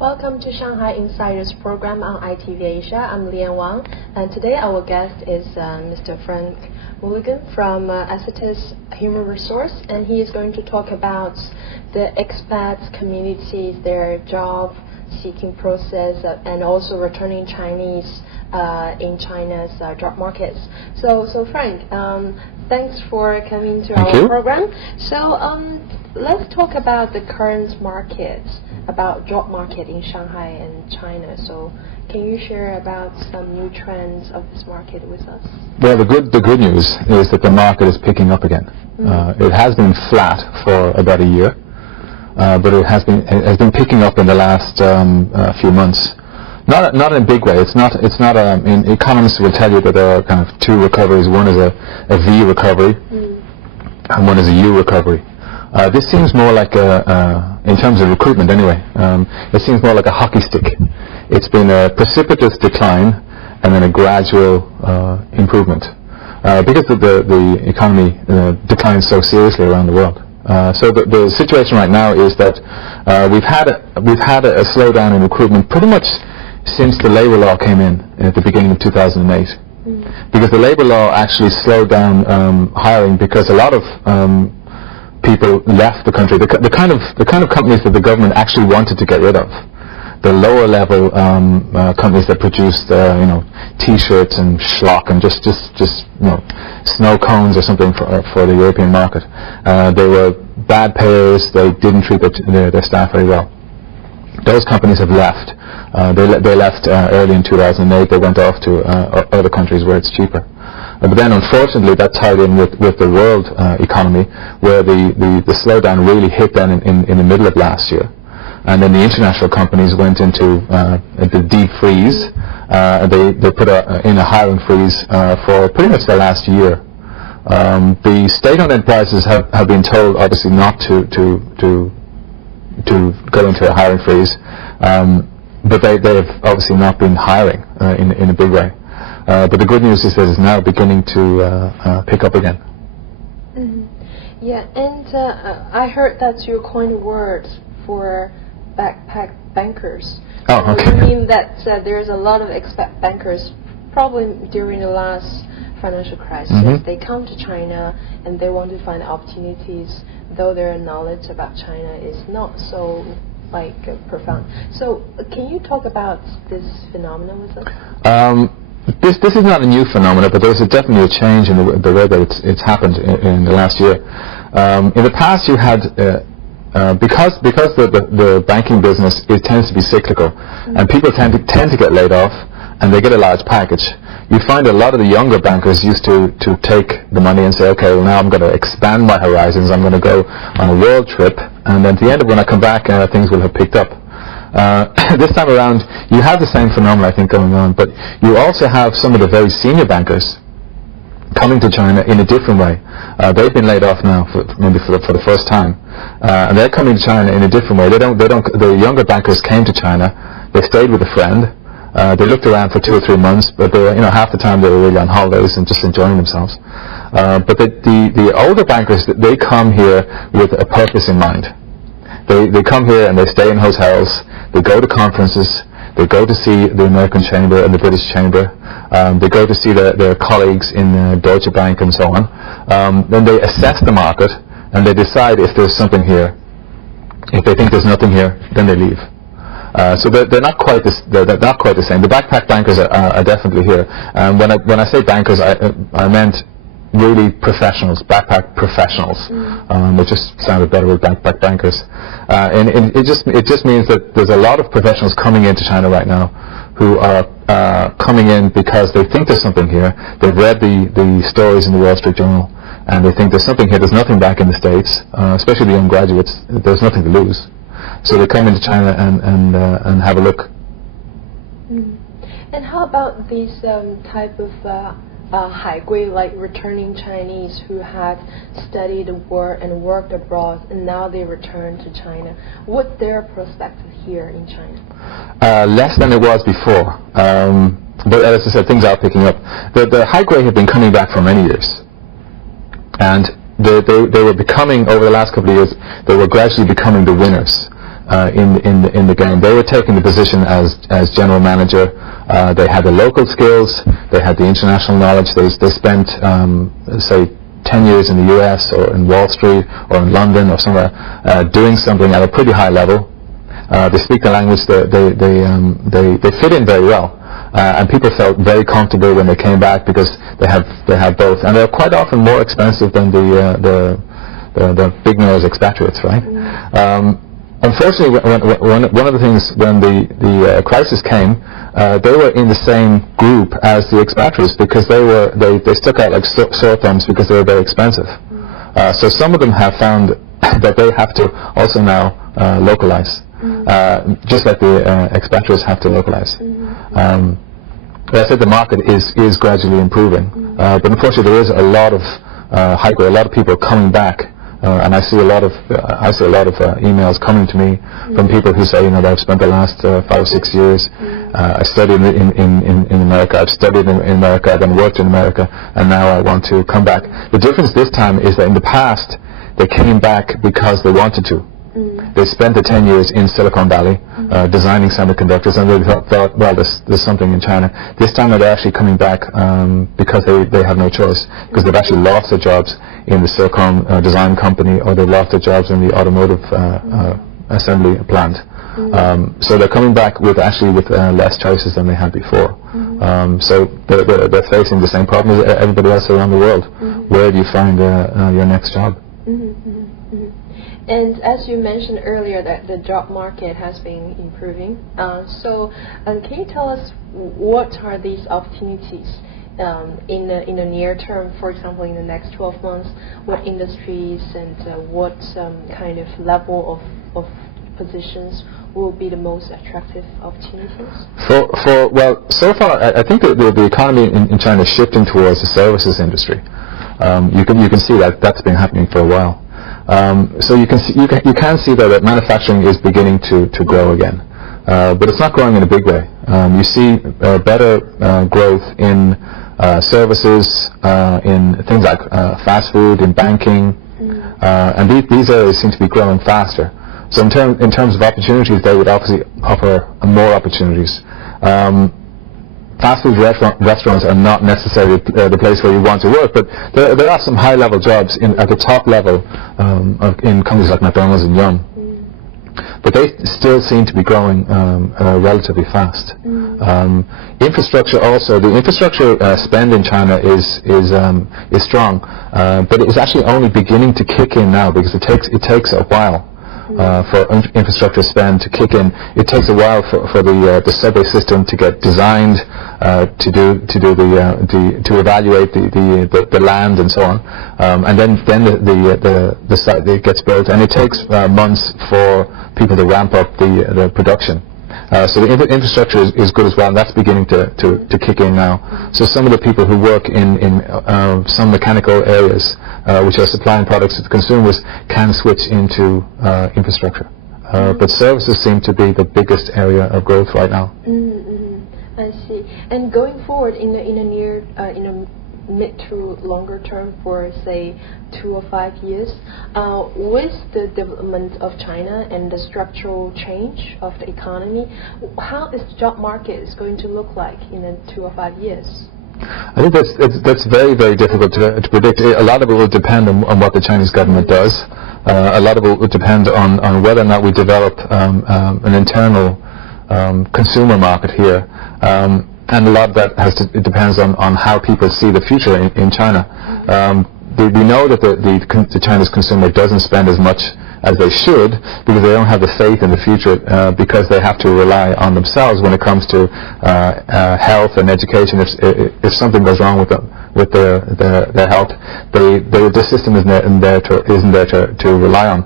Welcome to Shanghai Insiders program on iTV Asia. I'm Lian Wang, and today our guest is Mr. Frank Mulligan from Accetis Human Resource, and he is going to talk about the expats communities, their job seeking process, and also returning Chinese in China's job markets. So Frank, thanks for coming to our program. So let's talk about the current market, about job market in Shanghai and China. So can you share about some new trends of this market with us? Well, the good news is that the market is picking up again. It has been flat for about a year, but it has been picking up in the last few months. Not in a big way. It's not. Economists will tell you that there are kind of two recoveries. One is a V recovery, and one is a U recovery. This seems more like in terms of recruitment anyway, it seems more like a hockey stick. It's been a precipitous decline and then a gradual improvement because the economy declines so seriously around the world. So the situation right now is that we've had a slowdown in recruitment pretty much since the labor law came in at the beginning of 2008. Because the labor law actually slowed down hiring because a lot of people left the country. The kind of companies that the government actually wanted to get rid of, the lower level companies that produced T-shirts and schlock and just snow cones or something for the European market. They were bad payers. They didn't treat their staff very well. Those companies have left. They left early in 2008. They went off to other countries where it's cheaper. But then, unfortunately, that tied in with the world economy, where the slowdown really hit then in the middle of last year. And then the international companies went into the deep freeze. They put in a hiring freeze for pretty much the last year. The state-owned enterprises have been told, obviously, not to go into a hiring freeze, but they have obviously not been hiring in a big way. But the good news is that it's now beginning to pick up again. Yeah, and I heard that you coined words for backpack bankers. Oh, okay. I mean that there's a lot of expat bankers, probably during the last financial crisis. They come to China and they want to find opportunities, though their knowledge about China is not so profound. So can you talk about this phenomenon with us? This is not a new phenomenon, but there's definitely a change in the way that it's happened in the last year. In the past, you had because the banking business tends to be cyclical, and people tend to get laid off, and they get a large package. You find a lot of the younger bankers used to take the money and say, okay, well now I'm going to expand my horizons. I'm going to go on a world trip, and then at the end of when I come back, things will have picked up. This time around, you have the same phenomenon, I think, going on, but you also have some of the very senior bankers coming to China in a different way. They've been laid off now maybe for the first time, and they're coming to China in a different way. The younger bankers came to China. They stayed with a friend. They looked around for 2 or 3 months, but they were, half the time they were really on holidays and just enjoying themselves. But the older bankers, they come here with a purpose in mind. They come here and they stay in hotels. They go to conferences. They go to see the American Chamber and the British Chamber. They go to see their colleagues in Deutsche Bank and so on. Then they assess the market and they decide if there's something here. If they think there's nothing here, then they leave. So they're not quite the same. The backpack bankers are definitely here. When I say bankers, I meant really professionals, backpack professionals. It just sounded better with backpack bankers. And it just means that there's a lot of professionals coming into China right now who are coming in because they think there's something here. They've read the stories in the Wall Street Journal, and they think there's something here. There's nothing back in the States, especially the young graduates. There's nothing to lose. So they come into China and have a look. And how about these type of Haigui, like returning Chinese who had studied and worked abroad, and now they return to China? What's their perspective here in China? Less than it was before. But as I said, things are picking up. The Haigui have been coming back for many years, and they were becoming, over the last couple of years, they were gradually becoming the winners. in the game. They were taking the position as general manager. They had the local skills. They had the international knowledge. They spent say 10 years in the US or in Wall Street or in London or somewhere doing something at a pretty high level. They speak the language. They fit in very well. And people felt very comfortable when they came back because they had both, and they're quite often more expensive than the big nose expatriates, right? Unfortunately, one of the things when the crisis came, they were in the same group as the expatriates because they stuck out like sore thumbs because they were very expensive. So some of them have found that they have to also now localize. Just like the expatriates have to localize. But I said the market is gradually improving, but unfortunately there is a lot of hype, a lot of people coming back, and I see a lot of emails coming to me from people who say, they've spent the last 5 or 6 years. I studied in America. I've studied in America. I've then worked in America, and now I want to come back. The difference this time is that in the past they came back because they wanted to. They spent the 10 years in Silicon Valley designing semiconductors, and they thought, well, there's something in China. This time they're actually coming back because they have no choice, because they've actually lost their jobs in the silicon design company, or they've lost their jobs in the automotive assembly plant. So they're coming back with less choices than they had before. So they're facing the same problem as everybody else around the world. Where do you find your next job? And as you mentioned earlier, that the job market has been improving. So can you tell us what are these opportunities in the near term? For example, in the next 12 months, what industries and what kind of level of positions will be the most attractive opportunities? Well, so far I think that the economy in China is shifting towards the services industry. You can see that's been happening for a while. So you can see that manufacturing is beginning to grow again, but it's not growing in a big way. You see better growth in services, in things like fast food, in banking, and these areas seem to be growing faster. So in terms of opportunities, they would obviously offer more opportunities. Fast food restaurants are not necessarily the place where you want to work, but there are some high-level jobs at the top level in companies like McDonald's and Yum. But they still seem to be growing relatively fast. Infrastructure also, the infrastructure spend in China is strong, but it is actually only beginning to kick in now, because it takes a while. For infrastructure spend to kick in. It takes a while for the subway system to get designed, to evaluate the land and so on, and then the site gets built, and it takes months for people to ramp up the production. So the infrastructure is good as well, and that's beginning to kick in now. So some of the people who work in some mechanical areas, which are supplying products to the consumers, can switch into infrastructure. But services seem to be the biggest area of growth right now. I see. And going forward in the mid to longer term, for say 2 or 5 years, with the development of China and the structural change of the economy, how is the job market is going to look like in 2 or 5 years? I think that's very, very difficult to predict. A lot of it will depend on what the Chinese government does. A lot of it will depend on whether or not we develop an internal consumer market here. And a lot of that it depends on how people see the future in China. We know that the Chinese consumer doesn't spend as much as they should, because they don't have the faith in the future, because they have to rely on themselves when it comes to health and education. If something goes wrong with their health, the system isn't there to rely on.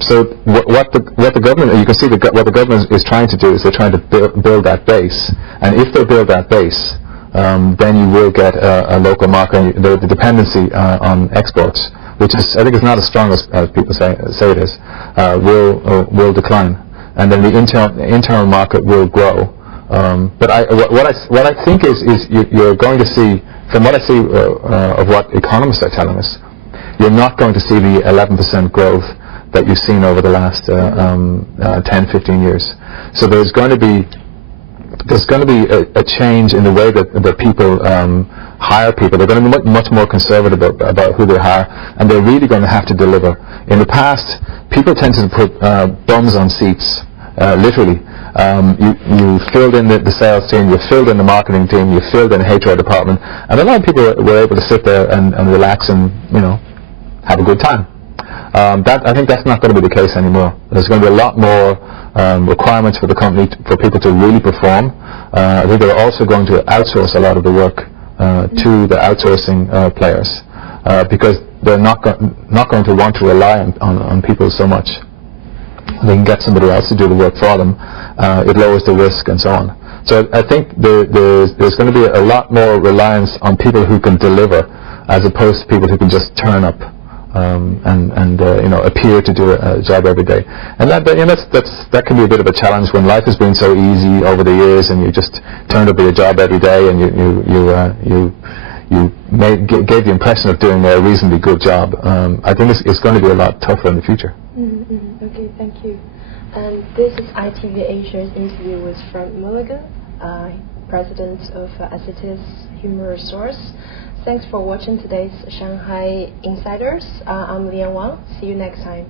So what the government, you can see what the government is trying to do is they're trying to build that base, and if they build that base, then you will get a local market. The dependency on exports, which I think is not as strong as people say it is, will decline, and then the internal market will grow. But what I think is you're going to see, from what I see of what economists are telling us, you're not going to see the 11% growth that you've seen over the last 10, 15 years. So there's going to be a change in the way that people hire people. They're going to be much more conservative about who they hire, and they're really going to have to deliver. In the past, people tended to put bums on seats, literally. You filled in the sales team, you filled in the marketing team, you filled in the HR department, and a lot of people were able to sit there and relax and have a good time. I think that's not going to be the case anymore. There's going to be a lot more requirements for the company for people to really perform. I think they're also going to outsource a lot of the work to the outsourcing players because they're not going to want to rely on people so much. They can get somebody else to do the work for them. It lowers the risk and so on. So I think there's going to be a lot more reliance on people who can deliver as opposed to people who can just turn up and appear to do a job every day. And that can be a bit of a challenge when life has been so easy over the years, and you just turned up at your job every day, and you gave the impression of doing a reasonably good job. I think it's going to be a lot tougher in the future. Okay, thank you. And this is iTV Asia's interview with Frank Mulligan, President of Accetis Human Resource. Thanks for watching today's Shanghai Insiders. I'm Lian Wang. See you next time.